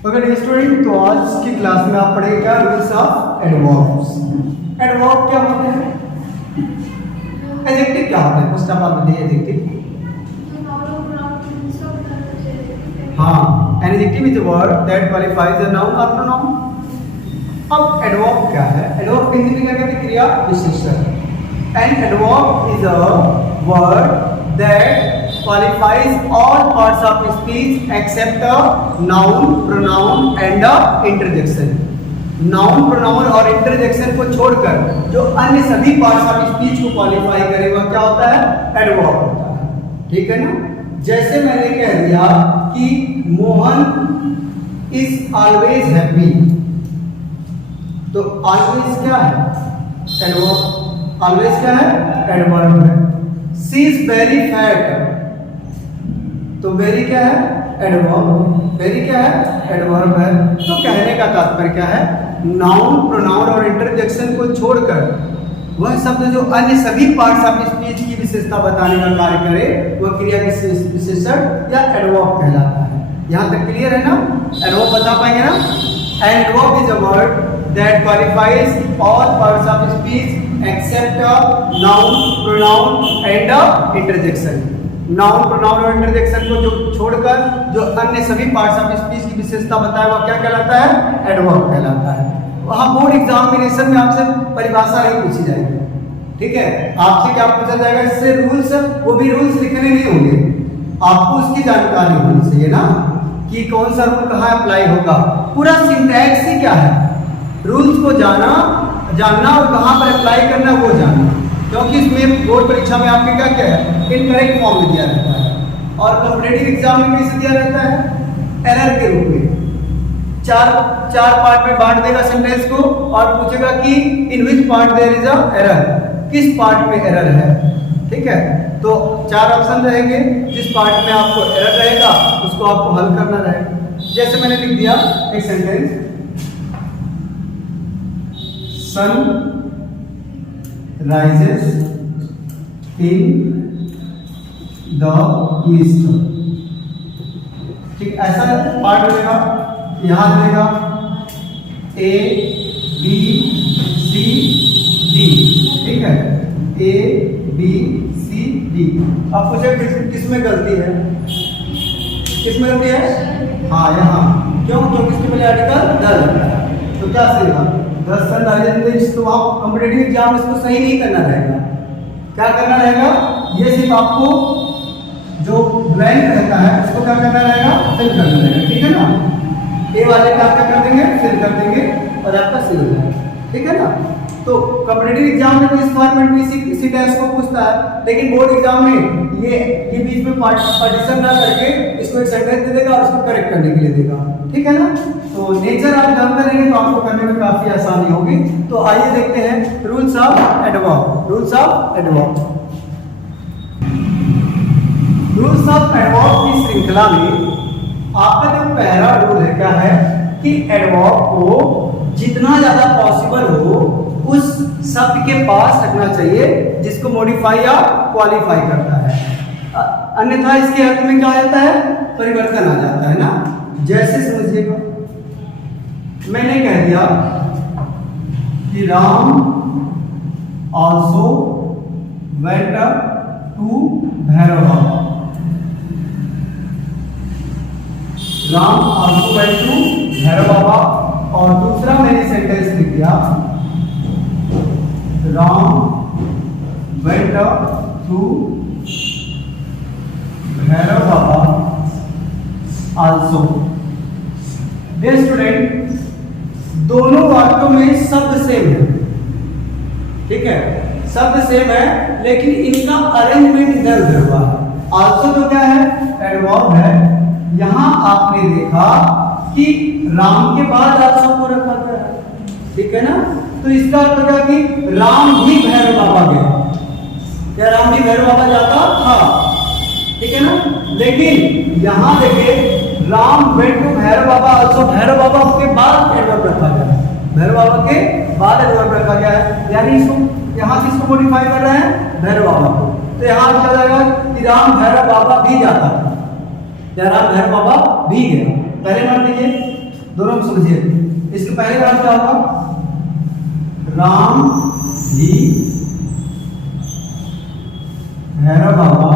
Okay student, तो आज की क्लास में आप पढ़ेंगे क्या रूल्स ऑफ एडवर्ब्स। एडवर्ब क्या होते हैं? एडजेक्टिव क्या होते हैं? फर्स्ट ऑफ ऑल बताइए एडजेक्टिव। हाँ, an adjective is a word that qualifies a noun और प्रोनाउन। अब एडवर्ब क्या है? एडवर्ब हिंदी में क्या कहते हैं? क्रिया विशेषण। An adverb is a word that qualifies all parts of speech except a noun, pronoun and a interjection. Noun, pronoun और इंटरजेक्शन को छोड़कर जो अन्य सभी पार्ट्स ऑफ स्पीच को क्वालिफाई करे वह क्या होता है? एडवर्ब होता है। ठीक है ना? जैसे मैंने कह दिया कि मोहन इज ऑलवेज हैप्पी, तो ऑलवेज क्या है? एडवर्ब। ऑलवेज क्या है? एडवर्ब है। शी इज वेरी फैट, तो वेरी क्या है? एडवर्ब। वेरी क्या है? एडवर्ब है। तो कहने का तात्पर्य क्या है? नाउन, प्रोनाउन और इंटरजेक्शन को छोड़कर वह शब्द जो अन्य सभी पार्ट्स ऑफ स्पीच की विशेषता बताने का कार्य करे वह क्रिया विशेषण या एडवर्ब कहलाता है। यहाँ तक क्लियर है ना? एडवर्ब बता पाएंगे ना? An adverb is a word that qualifies all parts of speech except a noun, pronoun and a interjection. Noun, pronoun और इंटरजेक्शन को जो छोड़कर जो अन्य सभी पार्ट्स ऑफ स्पीच की विशेषता बताए वह क्या कहलाता है? एडवर्ब कहलाता है। वहाँ बोर्ड एग्जामिनेशन में आपसे परिभाषा नहीं पूछी जाएगी। ठीक है? आपसे क्या पूछा जाएगा? इससे रूल्स, वो भी रूल्स लिखने नहीं होंगे, आपको उसकी जानकारी होनी चाहिए ना कि कौन सा रूल कहाँ अप्लाई होगा। पूरा सिंटैक्स ही क्या है? रूल्स को जानना और कहाँ पर अप्लाई करना वो जानना, क्योंकि इसमें बोर्ड परीक्षा में आपके क्या क्या है? इनकरेक्ट फॉर्म में दिया रहता है और कॉम्पिटिटिव एग्जाम में कैसे दिया रहता है? एरर के रूप में। चार पार्ट में बांट देगा सेंटेंस को और पूछेगा कि in which part there is a error, किस पार्ट में एरर है। ठीक है? तो चार ऑप्शन रहेंगे, जिस पार्ट में आपको एरर रहेगा उसको आपको हल करना रहेगा। जैसे मैंने लिख दिया एक sentence, sun rises in the east। ठीक, ऐसा पार्ट रहेगा, यहां रहेगा A B C D। ठीक है? A B C D। अब पूछे किसमें गलती है? किसमें गलती है? हाँ, यहाँ। क्यों? क्योंकि इसके पहले आर्टिकल द लगता है, तो क्या सही था? Sun rises. तो आप कॉम्पिटिटिव एग्जाम इसको सही नहीं करना रहेगा। क्या करना रहेगा? ये सिर्फ आपको जो ब्लैंक रहता है उसको क्या करना रहेगा? फिल करना रहेगा। ठीक है ना? ए वाले का क्या कर देंगे? फिल कर देंगे और आपका सही हो जाएगा। ठीक है ना? तो कॉम्पिटिटिव एग्जाम में भी इस फॉर्मेट में इसी टेस्ट को पूछता है, लेकिन बोर्ड एग्जाम में ये बीच में पार्टीशन ना करके इसको एक सेंटेंस दे देगा और उसको करेक्ट करने के लिए देगा। ठीक है ना? तो नेचर आप जानते रहेंगे तो आपको करने में काफी आसानी होगी। तो आइए देखते हैं rules of adverb. Rules of adverb. Rules of adverb की श्रृंखला में आपका जो पहला रूल है क्या है कि एडवर्ब को जितना ज्यादा पॉसिबल हो उस शब्द के पास रखना चाहिए जिसको मॉडिफाई या क्वालिफाई करता है, अन्यथा इसके अर्थ में क्या आ जाता है? परिवर्तन आ जाता है ना। जैसे समझिएगा, मैंने कह दिया कि Ram also went to Bhairav Baba. Ram also went to Bhairav Baba. और दूसरा मैंने सेंटेंस लिख दिया, Ram went to Bhairav Baba also. Dear student, दोनों वाक्यों में शब्द सेम है। ठीक है? शब्द सेम है, लेकिन इनका अरेंजमेंट इधर उधर हुआ है। आल्सो तो क्या है? एडवर्ब है। यहां आपने देखा कि राम के बाद आल्सो को रखा गया है। ठीक है ना? तो इसका अर्थ क्या कि राम भी भैरव बाबा गया। क्या राम भी भैरव बाबा जाता था? ठीक है ना? लेकिन यहां देखिए, Ram went to Bhairav Baba also, Bhairav Baba के बाद एडवर्ब रखा गया है। भैरव बाबा के बाद एडवर्ब रखा गया है, यानी इसको यहाँ किसको मॉडिफाई कर रहे हैं? भैरव बाबा को। तो यहाँ क्या जाएगा कि राम भैरव बाबा भी जाता था, या राम भैरव बाबा भी गया। पहले मान लीजिए दोनों में समझिए। इसके पहले का क्या होगा? राम जी भैरव बाबा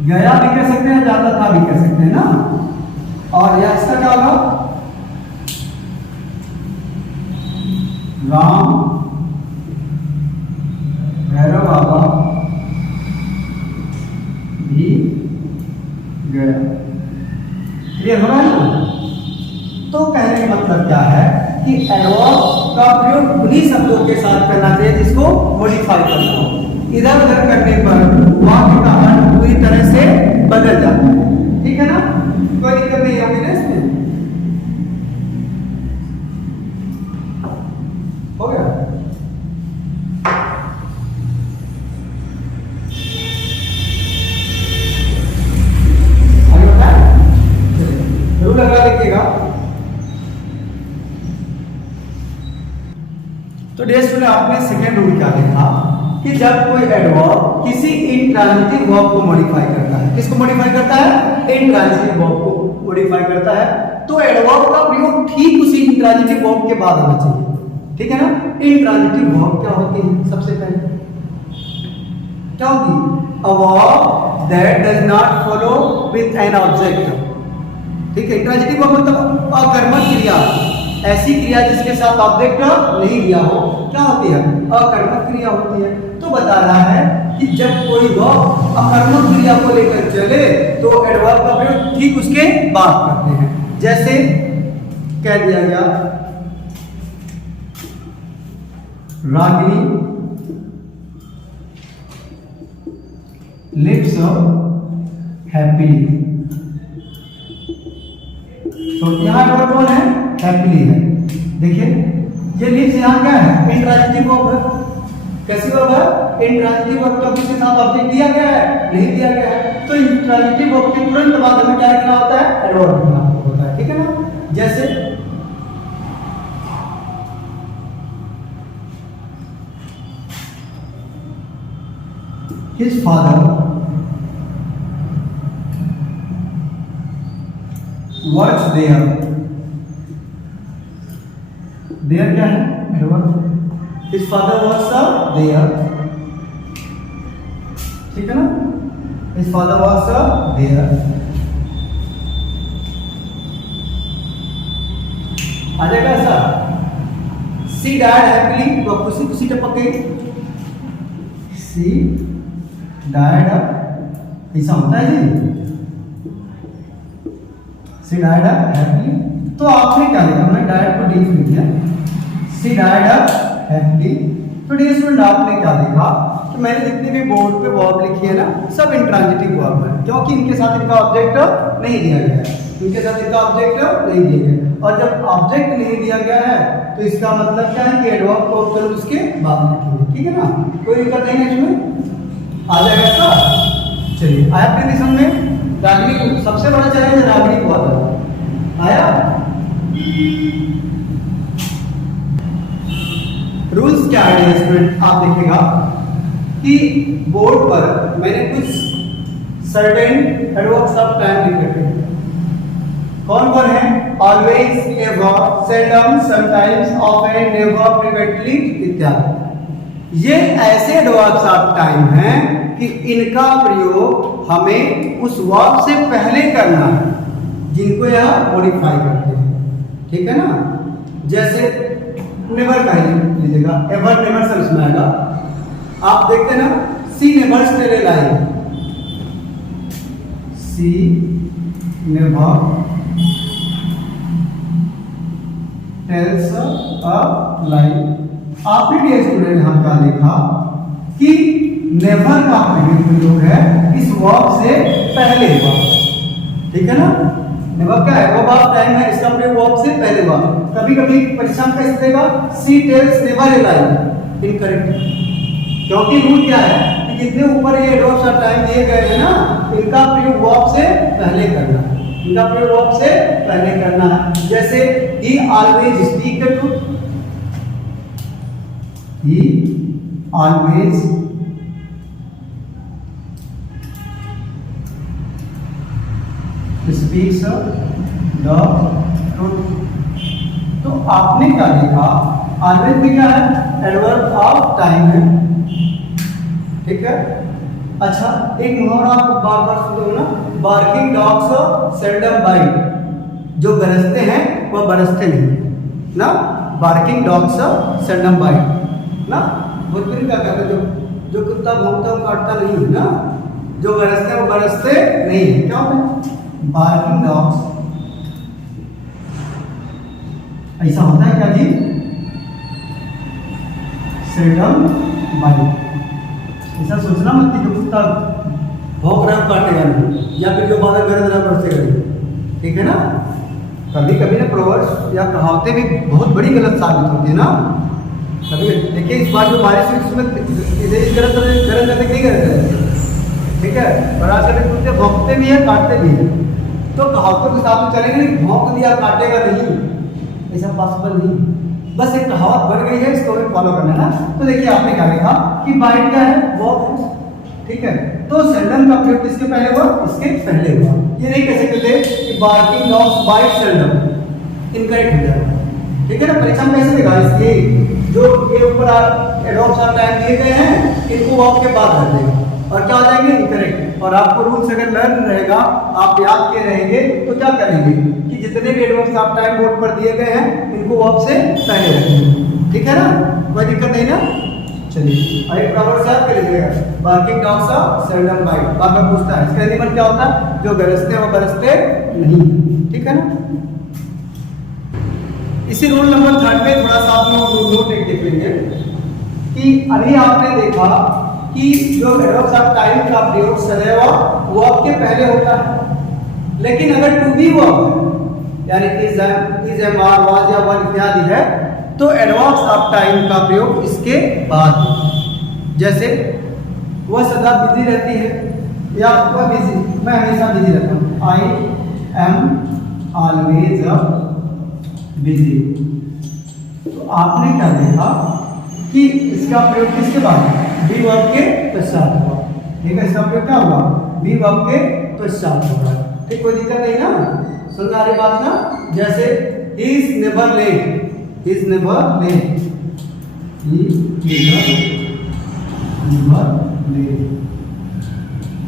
गया भी कह सकते हैं, जाता था भी कह सकते हैं ना। और यह इसका क्या होगा? राम भैरव बाबा भी गया। क्लियर हो रहा है ना? तो कहने का मतलब क्या है कि एडवर्ब का प्रयोग उन्हीं शब्दों के साथ करना चाहिए जिसको मॉडिफाई करना हो। इधर उधर करने पर वाक्य का अर्थ पूरी तरह से बदल जाता है। ठीक है ना? कोई दिक्कत नहीं होगी ना इसमें? हो गया? आगे बताए? रूल लगा देखिएगा। तो डियर स्टूडेंट, आपने सेकेंड रूल क्या देखा कि जब कोई एडवर्ब किसी इंट्रांजिटिव वर्ब को मॉडिफाई करता है, किसको मॉडिफाई करता है? इंट्रांजिटिव वर्ब को मॉडिफाई करता है, तो एडवर्ब का प्रयोग ठीक उसी इंट्रांजिटिव वर्ब के बाद होना चाहिए। ठीक है ना? इंट्रांजिटिव वर्ब क्या होती है? सबसे पहले क्या होती है? A verb that does not follow with an object. ठीक है? इंट्रांजिटिव वर्ब मतलब अकर्मक क्रिया, ऐसी क्रिया जिसके साथ ऑब्जेक्ट नहीं दिया हो, क्या होती है? अकर्मक क्रिया होती है। तो बता रहा है कि जब कोई वर्ब अकर्मक क्रिया को लेकर चले तो एडवर्ब का प्रयोग ठीक उसके बाद करते हैं। जैसे कह दिया गया रागिनी लिव्स हैप्पीली। तो यहाँ एडवर्ब कौन है? हैप्पीली है। देखिए ये लिव्स यहाँ क्या है? इंट्रांजिटिव वर्ब है। कैसी वर्ब है? Intransitive verb. तो किसके साथ ऑब्जेक्ट दिया गया है? नहीं दिया गया है। तो इंट्रांजिटिव वर्ब के तुरंत बाद हमें क्या लिखना होता है? एडवर्ब लिखना होता है। ठीक है ना? जैसे his father works there। There क्या है? Adverb. His father works there। ठीक है ना? His father works there। आ जाएगा ऐसा। She died happily। तो खुशी खुशी टपक गई। She died। ऐसा होता है जी। She died happily। तो आपने क्या लिखा? हमने died को डीफ लिख दिया। She died happily। तो डियर स्टूडेंट, आपने क्या देखा कि मैंने जितनी भी बोर्ड पे वर्ब लिखी है ना, सब इंट्रांजिटिव वर्ब है, क्योंकि इनके साथ इनका ऑब्जेक्ट नहीं दिया गया है। इनके साथ इनका ऑब्जेक्ट नहीं दिया गया। और जब ऑब्जेक्ट नहीं दिया गया है तो इसका मतलब क्या है कि एडवर्ब को तुरंत उसके बाद लिखेंगे। ठीक है ना? कोई दिक्कत नहीं है इसमें? आ जाएगा ऐसा। चलिए, आया अपने दिशा में? रागिनी सबसे बड़ा चैलेंज रागिनी को आता है। आया? रूल्स क्या है स्टूडेंट? आप देखिएगा कि बोर्ड पर मैंने कुछ सर्टेन एडवर्ब्स ऑफ टाइम लिख रखे हैं। कौन कौन है? Always, ever, seldom, sometimes, often, never, frequently इत्यादि। ये ऐसे एडवर्ब्स ऑफ टाइम हैं कि इनका प्रयोग हमें उस वर्ब से पहले करना है जिनको यह मॉडिफाई करते हैं। ठीक है ना? जैसे नेवर का ही लीजिएगा, एवर नेवर सब इसमें आएगा। आप देखते हैं ना, she nevers tell a lie. She never tells a lie. आपने डियर स्टूडेंट यहाँ क्या देखा कि नेवर का प्रयोग है इस वर्ब से पहले वर्ब। ठीक है ना? नेवर क्या है? वर्ब ऑफ टाइम है, इसका प्रयोग वर्ब से पहले वर्ब। कभी कभी परीक्षा में कैसे देगा? She tells never a lie. Incorrect, क्योंकि रूल क्या है कि जितने ऊपर ये एडवर्ब्स ऑफ टाइम दिए गए हैं ना, इनका प्रयोग वर्ब से पहले करना है। इनका प्रयोग वर्ब से पहले करना है। जैसे he always speak the truth। he always speaks the truth. तो आपने क्या देखा, ऑलवेज भी क्या है, एडवर्ब ऑफ टाइम है, ठीक है। अच्छा, एक मुहावरा आपको बार बार सुनो ना, बार्किंग डॉग्स सेल्डम बाइट, जो गरजते हैं वह बरसते नहीं ना, बार्किंग डॉग्स सेल्डम बाइट ना, भोजपुरी क्या कहते हैं, जो कुत्ता भौंकता है वो काटता नहीं ना, जो गरजते हैं वो बरसते नहीं, क्या होता है, बार्किंग डॉग्स। ऐसा होता है क्या जी, सेल्डम बाइट। ऐसा सोचना मत कि जो कुत्ता भौंक रहा है काटेगा नहीं, या फिर जो बादल गरज रहा है बरसेगा नहीं, ठीक है ना। कभी कभी ना प्रोवर्ब्स या कहावतें भी बहुत बड़ी गलत साबित होती है ना। कभी देखिए इस बार जो बारिश हुई उसमें गरज करने नहीं गरज है, ठीक है, और आजकल कुत्ते भौंकते भी है काटते भी है, तो कहावतों के साथ में चलेंगे नहीं, भौंक दिया काटेगा नहीं, ऐसा पॉसिबल नहीं। बस एक कहावत बन गई है, इसको हमें फॉलो करना है ना। तो देखिए आपने क्या लिखा कि बाइट क्या है, वॉक है, ठीक है। तो सेल्डम का प्रयोग किसके पहले हुआ, इसके पहले हुआ। ये नहीं कह सकते कि barking dogs bite seldom, incorrect हो जाएगा, ठीक है ना। परीक्षा में कैसे देगा, इसके जो ये ऊपर एडवर्ब्स ऑफ टाइम दिए गए हैं इनको वॉक के बाद रख देगा और क्या हो जाएंगे, इनकरेक्ट। और आपको रूल्स अगर लर्न रहेगा, आप याद किए रहेंगे, तो क्या करेंगे कि जितने भी एडवर्ब्स ऑफ टाइम बोर्ड पर दिए गए हैं इनको वर्ब से पहले रखेंगे, ठीक है ना, कोई दिक्कत नहीं ना। चलिए आइए प्रॉब्लम याद कर लीजिएगा, बार्किंग डॉग्स सेल्डम बाइट, बार बार पूछता है, इसका एनिमल क्या होता है, जो गरजते हैं वो बरसते नहीं, ठीक है ना। इसी रूल नंबर 3 में थोड़ा सा आप लोग नोट एक देख लेंगे कि अभी आपने देखा कि जो एडवर्ब्स ऑफ टाइम का प्रयोग सदैव वर्ब के पहले होता है, लेकिन अगर टू बी वर्ब यानी इज एम आर वाज या वर इत्यादि है तो एडवर्ब्स ऑफ टाइम का प्रयोग इसके बाद। जैसे वह सदा बिजी रहती है या वह बिजी, मैं हमेशा बिजी रहता हूँ, आई एम ऑलवेज बिजी। तो आपने क्या देखा कि इसका प्रयोग किसके बाद, बी वर्ब के पश्चात हुआ, ठीक है। इसका प्रयोग क्या हुआ, बी वर्ब के पश्चात हुआ, ठीक, कोई दिक्कत नहीं ना, सुन आ रही बात ना। जैसे he is never late, he is never late, he is never late।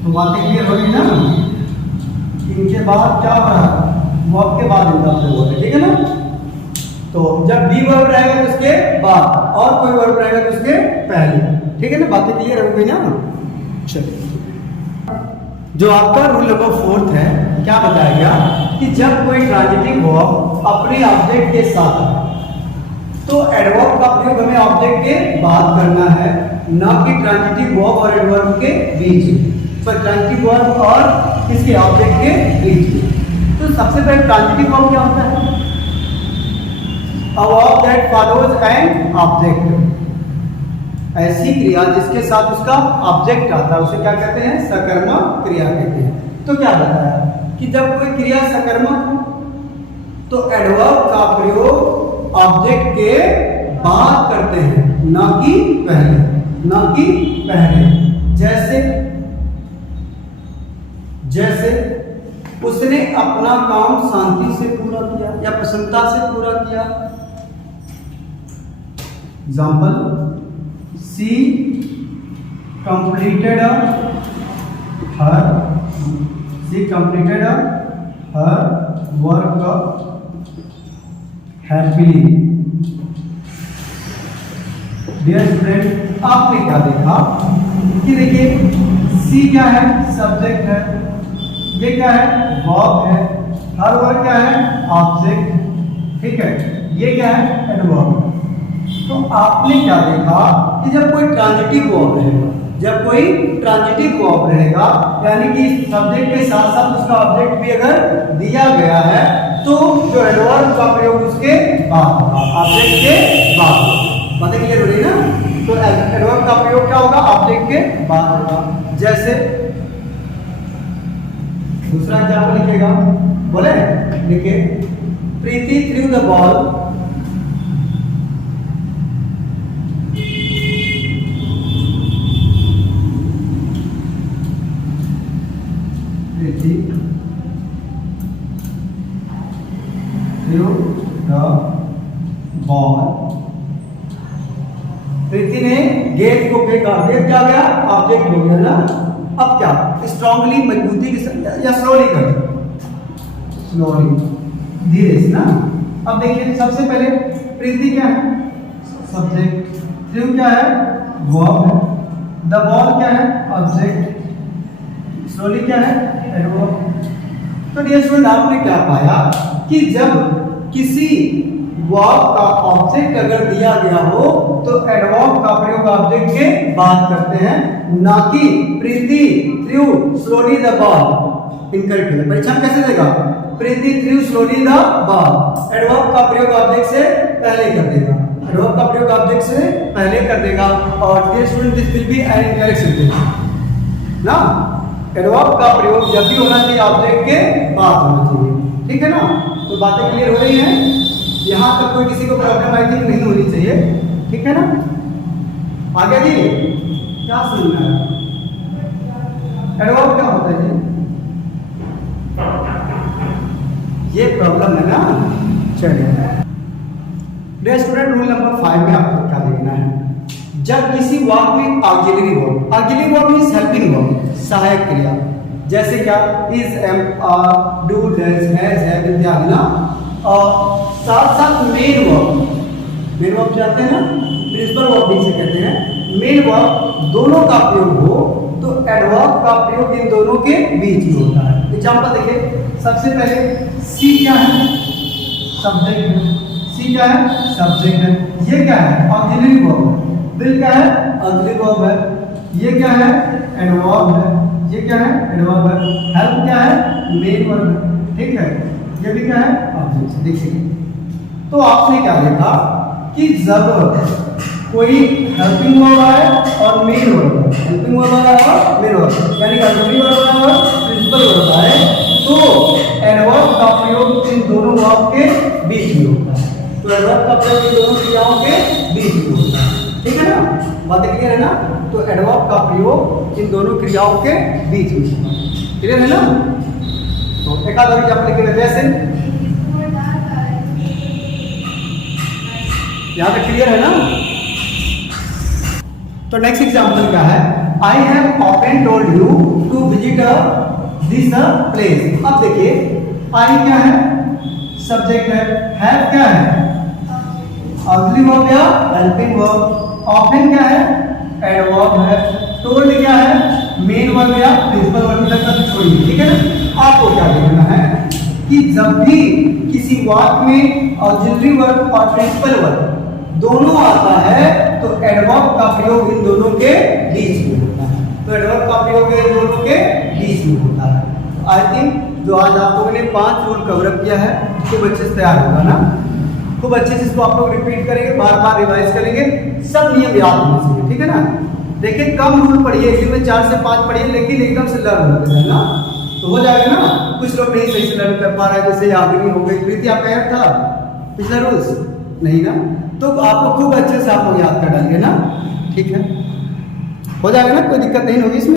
तो बातें क्लियर हो गई ना। इनके बाद क्या हो रहा है, वर्ब के बाद इनका प्रयोग होता है, ठीक है ना। तो जब बी वर्ब रहेगा तो उसके बाद, और कोई वर्ब रहेगा तो उसके पहले, ठीक है ना, बातें क्लियर हो गई ना। चलिए जो आपका रूल नंबर 4 है, क्या बताया गया कि जब कोई ट्रांजिटिव वर्ब अपने ऑब्जेक्ट के साथ तो एडवर्ब का प्रयोग हमें ऑब्जेक्ट के बाद करना है, ना कि ट्रांजिटिव वर्ब और एडवर्ब के बीच, पर ट्रांजिटिव वर्ब और किसके, ऑब्जेक्ट के बीच। तो सबसे पहले ट्रांजिटिव वर्ब क्या होता है, a verb that follows an object, ऐसी क्रिया जिसके साथ उसका ऑब्जेक्ट आता है उसे क्या कहते हैं, सकर्मक क्रिया कहते हैं। तो क्या बताया कि जब कोई क्रिया सकर्मक हो तो एडवर्ब का प्रयोग ऑब्जेक्ट के बाद करते हैं, ना कि पहले, ना कि पहले। जैसे उसने अपना काम शांति से पूरा किया या प्रसन्नता से पूरा किया। Example, she completed her work happily। Dear student, आपने क्या देखा कि देखिए सी क्या है, सब्जेक्ट है, ये क्या है, वर्ब है, हर वर्क क्या है, ऑब्जेक्ट, ठीक है, ये क्या है, एडवर्ब। तो आपने क्या देखा कि जब कोई ट्रांजिटिव वर्ब रहेगा, जब कोई ट्रांजिटिव वर्ब रहेगा यानी कि सब्जेक्ट के साथ साथ उसका ऑब्जेक्ट भी अगर दिया गया है तो जो एडवर्ब का प्रयोग उसके बाद होगा, ऑब्जेक्ट के बाद। बातें क्लियर हो रही है ना। तो एडवर्ब का प्रयोग क्या होगा, ऑब्जेक्ट के बाद होगा। जैसे दूसरा एग्जाम्पल लिखिएगा, बोले लिखिए, Preeti threw the ball threw the ball. Preeti ने गेंद को फेंका, गेंद क्या गया, ऑब्जेक्ट हो गया ना। अब क्या, स्ट्रांगली मजबूती के साथ या स्लोली कर दो, स्लोली धीरे से ना। अब देखिए सबसे पहले प्रीति क्या है, सब्जेक्ट, थ्रू क्या है, वर्ब है, द बॉल क्या है, ऑब्जेक्ट, स्लोली क्या है, एडवर्ब। तो डियर स्टूडेंट आपने क्या पाया कि जब किसी वर्ब का ऑब्जेक्ट अगर दिया गया हो तो एडवर्ब का प्रयोग ऑब्जेक्ट के बाद करते हैं, ना कि Preeti threw slowly the ball. Incorrect है, परीक्षा में कैसे देगा, Preeti threw slowly the ball, adverb का प्रयोग ऑब्जेक्ट से पहले कर देगा, एडवर्ब का प्रयोग ऑब्जेक्ट से पहले कर देगा। और dear student this will be an incorrect sentence ना। एडवर्ब का प्रयोग जब भी होना चाहिए ऑब्जेक्ट के बाद होना चाहिए, ठीक है ना। तो बातें क्लियर हो रही हैं, यहाँ तक कोई किसी को प्रॉब्लम आई थिंक नहीं होनी चाहिए, ठीक है ना। आगे जी क्या सुनना है, एडवर्ब क्या होता है जी, ये प्रॉब्लम है ना। चलिए डियर स्टूडेंट रूल नंबर 5 में आपको क्या देखना है, जब किसी वाक्य में auxiliary verb, auxiliary verb means helping verb, सहायक क्रिया, जैसे क्या is, am, are, do, does, has, have इत्यादि ना, और साथ साथ मेन वर्ब जानते हैं ना, प्रिंसिपल वर्ब भी से कहते हैं, मेन वर्ब दोनों का प्रयोग हो तो एडवर्ब का प्रयोग इन दोनों के बीच में होता है। एग्जांपल देखिए, सबसे पहले सी क्या है, सब्जेक्ट है, सी क्या है, सब्जेक्ट है, ये क्या है, ऑक्सिलरी वर्ब, विल क्या है, ऑक्सिलरी वर्ब है, ये क्या है, एडवर्ब है, ये क्या है, एडवर्ब है, हेल्प क्या है, मेन वर्ब है, ठीक है, ये भी क्या है, ऑब्जेक्ट। देखिए तो आपने क्या देखा कि जब कोई हेल्पिंग वर्ब आए और मेन वर्ब, हेल्पिंग वर्ब आए और मेन वर्ब, यानी ऑक्सिलरी वर्ब आए और प्रिंसिपल वर्ब आए, तो एडवर्ब का प्रयोग इन दोनों वर्ब के बीच में होता है। तो एडवर्ब का प्रयोग इन दोनों क्रियाओं के बीच में होता है, ठीक है ना, बात क्लियर है ना। तो एडवर्ब का प्रयोग इन दोनों क्रियाओं के बीच में होता है, क्लियर है ना। तो एक आध एग्जांपल लिखेंगे, जैसे यहाँ तक क्लियर है ना। तो नेक्स्ट एग्जांपल क्या है, I have often told you to visit this place. अब देखिए आई क्या है, सब्जेक्ट है, हैव क्या है, ऑक्सिलरी वर्ब या हेल्पिंग वर्ब, ऑफन क्या है, एडवर्ब है, टोल्ड क्या है, मेन वर्ब या प्रिंसिपल वर्ब तक छोड़िए, ठीक है ना। आपको क्या देखना है कि जब भी किसी वाक्य में ऑक्सिलरी वर्ब और प्रिंसिपल वर्ब दोनों आता है तो एडवर्ब का प्रयोग इन दोनों के बीच में होता है। तो एडवर्ब का प्रयोग इन दोनों के बीच में होता है। आई थिंक जो आज आप लोगों ने 5 रूल कवर अप किया है खूब अच्छे से तैयार होगा ना, खूब अच्छे से इसको आप लोग रिपीट करेंगे, बार बार रिवाइज करेंगे, सब नियम याद होने चाहिए, ठीक है ना। देखिए कम रूल पढ़िए, इसमें 4 से 5 पढ़िए, लेकिन एकदम से लर्न होते हैं ना, तो हो जाएगा ना। कुछ लोग नहीं सही से लर्न कर पा रहे हैं, जैसे याद नहीं हो गई, प्रीति आपका याद था पिछला रूल्स नहीं ना, तो आपको खूब अच्छे से आप लोग याद कर डालिए ना, ठीक है, हो जाएगा ना, कोई दिक्कत नहीं होगी इसमें।